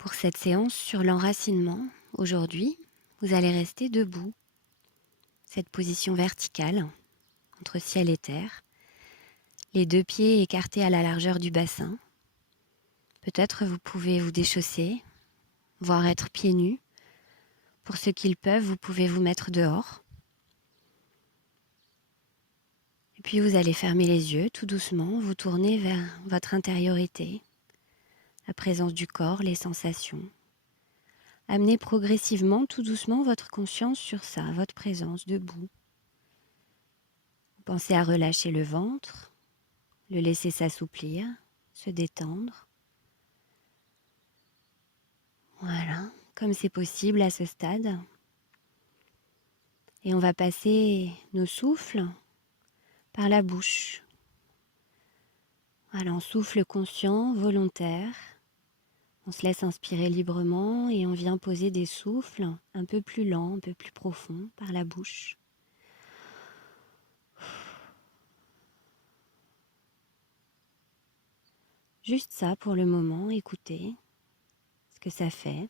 Pour cette séance sur l'enracinement, aujourd'hui, vous allez rester debout. Cette position verticale, entre ciel et terre, les deux pieds écartés à la largeur du bassin. Peut-être vous pouvez vous déchausser, voire être pieds nus. Pour ceux qui le peuvent, vous pouvez vous mettre dehors. Et puis vous allez fermer les yeux tout doucement, vous tourner vers votre intériorité, la présence du corps, les sensations. Amenez progressivement, tout doucement, votre conscience sur ça, votre présence debout. Pensez à relâcher le ventre, le laisser s'assouplir, se détendre. Voilà, comme c'est possible à ce stade. Et on va passer nos souffles par la bouche. Voilà, on souffle conscient, volontaire. On se laisse inspirer librement et on vient poser des souffles un peu plus lents, un peu plus profonds par la bouche. Juste ça pour le moment, écoutez ce que ça fait.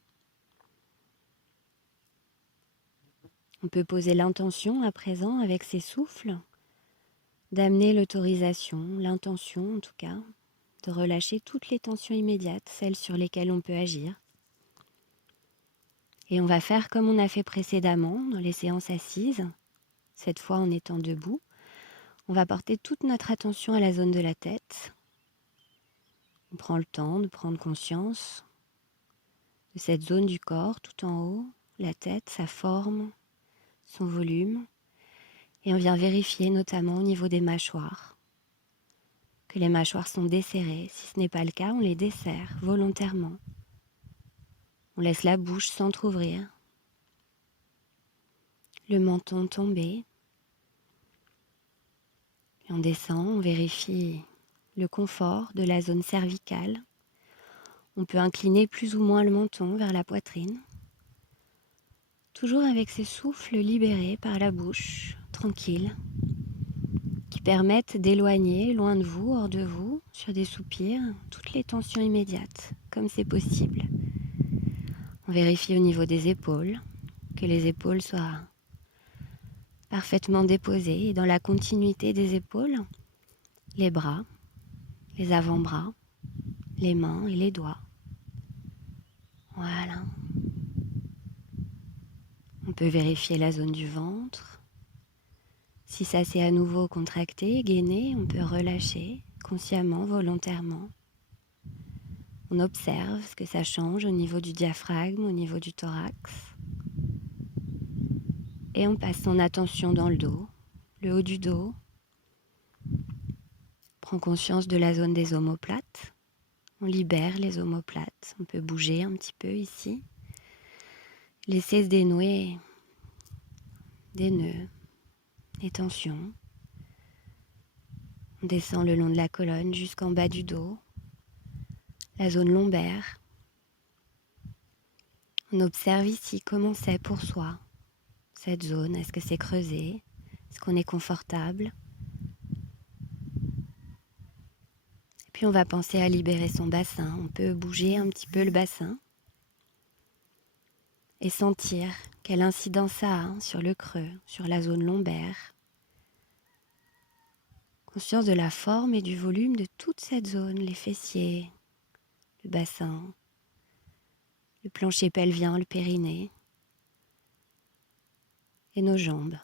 On peut poser l'intention à présent avec ces souffles, d'amener l'autorisation, l'intention en tout cas, de relâcher toutes les tensions immédiates, celles sur lesquelles on peut agir. Et on va faire comme on a fait précédemment dans les séances assises, cette fois en étant debout. On va porter toute notre attention à la zone de la tête. On prend le temps de prendre conscience de cette zone du corps tout en haut, la tête, sa forme, son volume. Et on vient vérifier notamment au niveau des mâchoires, que les mâchoires sont desserrées. Si ce n'est pas le cas, on les desserre volontairement. On laisse la bouche s'entrouvrir, le menton tomber. Et on descend, on vérifie le confort de la zone cervicale. On peut incliner plus ou moins le menton vers la poitrine. Toujours avec ces souffles libérés par la bouche, tranquilles, qui permettent d'éloigner, loin de vous, hors de vous, sur des soupirs, toutes les tensions immédiates, comme c'est possible. On vérifie au niveau des épaules, que les épaules soient parfaitement déposées et dans la continuité des épaules, les bras, les avant-bras, les mains et les doigts. Voilà. On peut vérifier la zone du ventre. Si ça s'est à nouveau contracté, gainé, on peut relâcher consciemment, volontairement. On observe ce que ça change au niveau du diaphragme, au niveau du thorax. Et on passe son attention dans le dos, le haut du dos. Prend conscience de la zone des omoplates. On libère les omoplates. On peut bouger un petit peu ici. Laisser se dénouer des nœuds, des tensions. On descend le long de la colonne jusqu'en bas du dos. La zone lombaire. On observe ici comment c'est pour soi, cette zone. Est-ce que c'est creusé? Est-ce qu'on est confortable? Et puis on va penser à libérer son bassin. On peut bouger un petit peu le bassin et sentir quelle incidence ça a sur le creux, sur la zone lombaire. Conscience de la forme et du volume de toute cette zone, les fessiers, le bassin, le plancher pelvien, le périnée et nos jambes.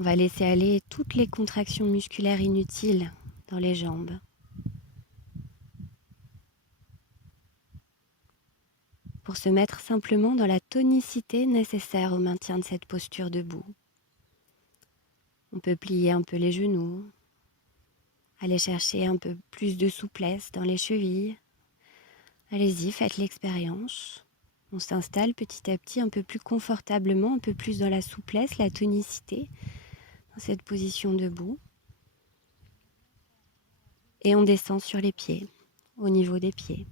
On va laisser aller toutes les contractions musculaires inutiles dans les jambes. Pour se mettre simplement dans la tonicité nécessaire au maintien de cette posture debout. On peut plier un peu les genoux, aller chercher un peu plus de souplesse dans les chevilles. Allez-y, faites l'expérience. On s'installe petit à petit un peu plus confortablement, un peu plus dans la souplesse, la tonicité, dans cette position debout. Et on descend sur les pieds, au niveau des pieds.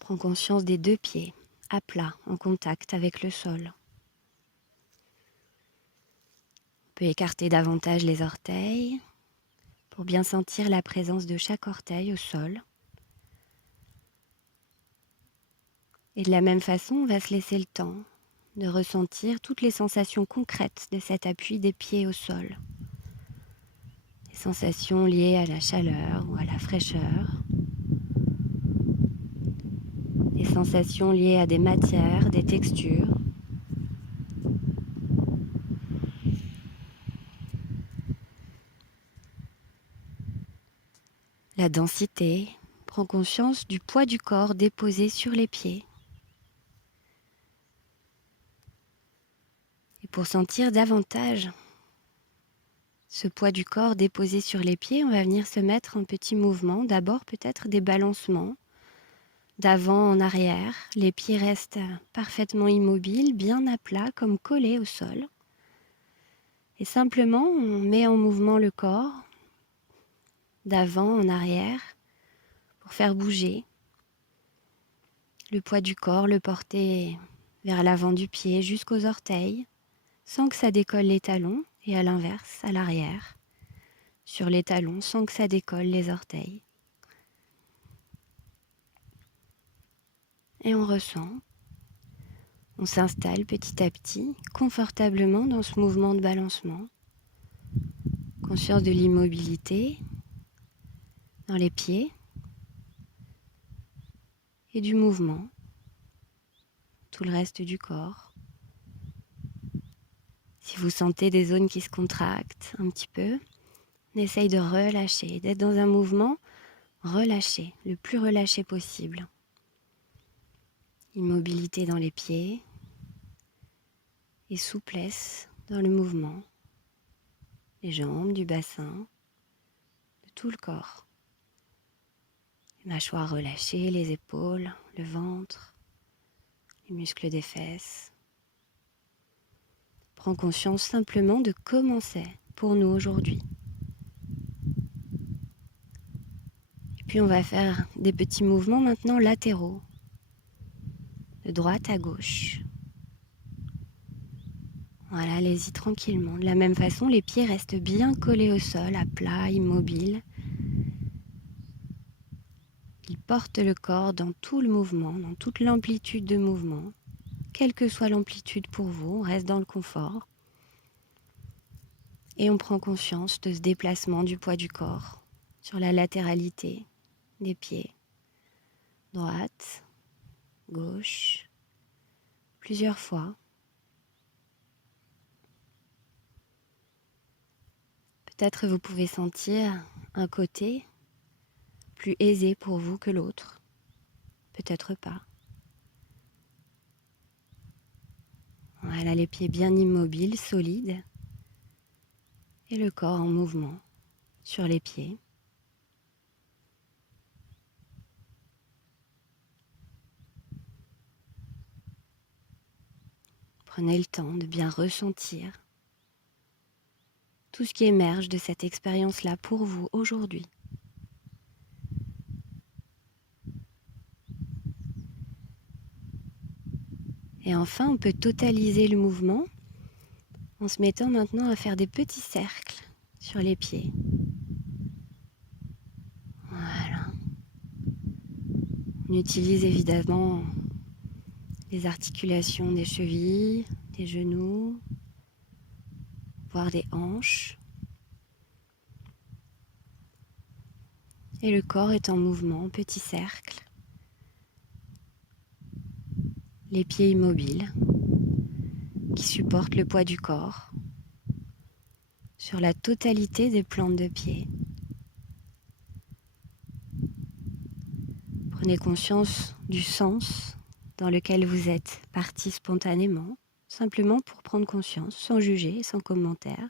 Prends conscience des deux pieds, à plat, en contact avec le sol. On peut écarter davantage les orteils pour bien sentir la présence de chaque orteil au sol. Et de la même façon, on va se laisser le temps de ressentir toutes les sensations concrètes de cet appui des pieds au sol. Les sensations liées à la chaleur ou à la fraîcheur. Les sensations liées à des matières, des textures. La densité, prends conscience du poids du corps déposé sur les pieds. Et pour sentir davantage ce poids du corps déposé sur les pieds, on va venir se mettre en petits mouvements. D'abord peut-être des balancements d'avant en arrière. Les pieds restent parfaitement immobiles, bien à plat, comme collés au sol. Et simplement, on met en mouvement le corps d'avant en arrière pour faire bouger le poids du corps, le porter vers l'avant du pied jusqu'aux orteils, sans que ça décolle les talons, et à l'inverse, à l'arrière, sur les talons, sans que ça décolle les orteils. Et on ressent, on s'installe petit à petit, confortablement dans ce mouvement de balancement. Conscience de l'immobilité dans les pieds et du mouvement, tout le reste du corps. Si vous sentez des zones qui se contractent un petit peu, on essaye de relâcher, d'être dans un mouvement relâché, le plus relâché possible. Immobilité dans les pieds et souplesse dans le mouvement, les jambes, du bassin, de tout le corps. Les mâchoires relâchées, les épaules, le ventre, les muscles des fesses. Prends conscience simplement de comment c'est pour nous aujourd'hui. Et puis on va faire des petits mouvements maintenant latéraux, de droite à gauche. Voilà, allez-y tranquillement. De la même façon, les pieds restent bien collés au sol, à plat, immobiles. Ils portent le corps dans tout le mouvement, dans toute l'amplitude de mouvement. Quelle que soit l'amplitude pour vous, on reste dans le confort. Et on prend conscience de ce déplacement du poids du corps sur la latéralité des pieds. Droite, gauche, plusieurs fois. Peut-être vous pouvez sentir un côté plus aisé pour vous que l'autre. Peut-être pas. Voilà, les pieds bien immobiles, solides. Et le corps en mouvement sur les pieds. Prenez le temps de bien ressentir tout ce qui émerge de cette expérience-là pour vous aujourd'hui. Et enfin, on peut totaliser le mouvement en se mettant maintenant à faire des petits cercles sur les pieds. Voilà. On utilise évidemment les articulations des chevilles, des genoux, voire des hanches. Et le corps est en mouvement, petit cercle. Les pieds immobiles qui supportent le poids du corps sur la totalité des plantes de pied. Prenez conscience du sens dans lequel vous êtes parti spontanément, simplement pour prendre conscience, sans juger, sans commentaire.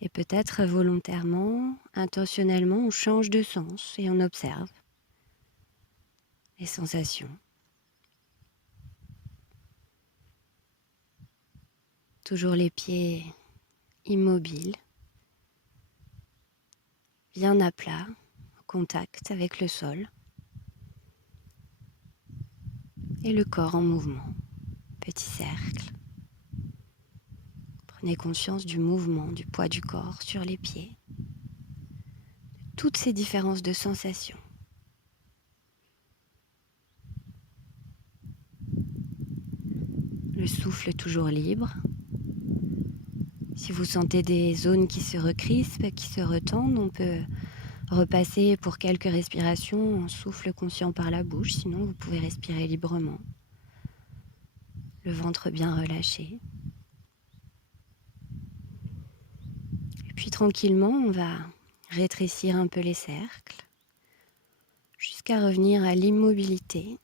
Et peut-être volontairement, intentionnellement, on change de sens et on observe les sensations. Toujours les pieds immobiles, bien à plat, en contact avec le sol. Et le corps en mouvement, petit cercle. Prenez conscience du mouvement, du poids du corps sur les pieds, toutes ces différences de sensations. Le souffle toujours libre. Si vous sentez des zones qui se recrispent, qui se retendent, on peut repasser pour quelques respirations en souffle conscient par la bouche, sinon vous pouvez respirer librement. Le ventre bien relâché. Et puis tranquillement, on va rétrécir un peu les cercles jusqu'à revenir à l'immobilité.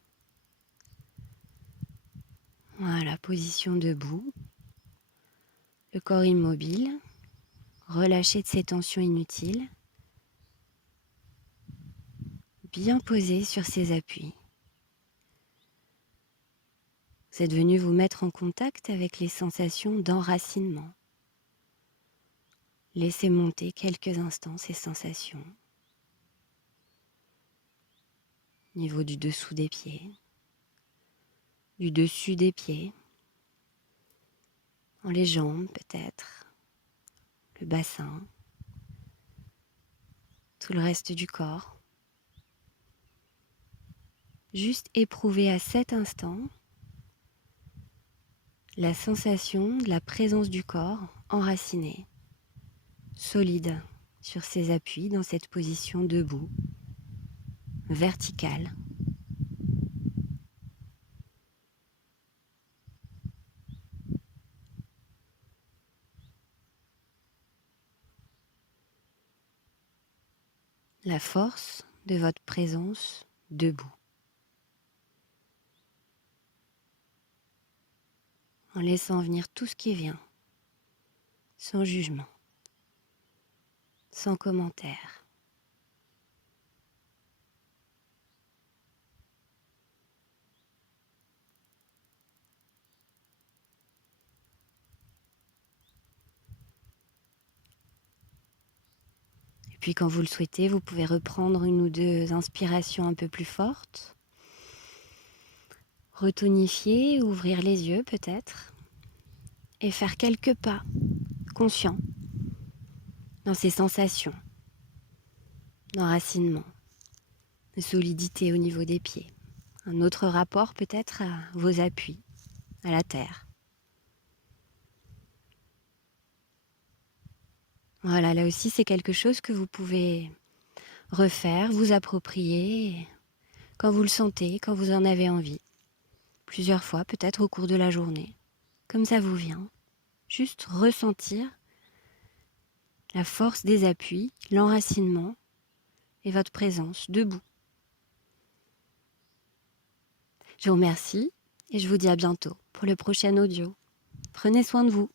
Voilà, position debout. Le corps immobile, relâché de ses tensions inutiles, bien posé sur ses appuis. Vous êtes venu vous mettre en contact avec les sensations d'enracinement. Laissez monter quelques instants ces sensations. Au niveau du dessous des pieds, du dessus des pieds, dans les jambes peut-être, le bassin, tout le reste du corps. Juste éprouver à cet instant la sensation de la présence du corps enraciné, solide sur ses appuis dans cette position debout, verticale. La force de votre présence debout. En laissant venir tout ce qui vient, sans jugement, sans commentaire. Et puis quand vous le souhaitez, vous pouvez reprendre une ou deux inspirations un peu plus fortes. Retonifier, ouvrir les yeux peut-être. Et faire quelques pas conscients dans ces sensations d'enracinement, de solidité au niveau des pieds. Un autre rapport peut-être à vos appuis, à la terre. Voilà, là aussi c'est quelque chose que vous pouvez refaire, vous approprier quand vous le sentez, quand vous en avez envie. Plusieurs fois peut-être au cours de la journée, comme ça vous vient. Juste ressentir la force des appuis, l'enracinement et votre présence debout. Je vous remercie et je vous dis à bientôt pour le prochain audio. Prenez soin de vous.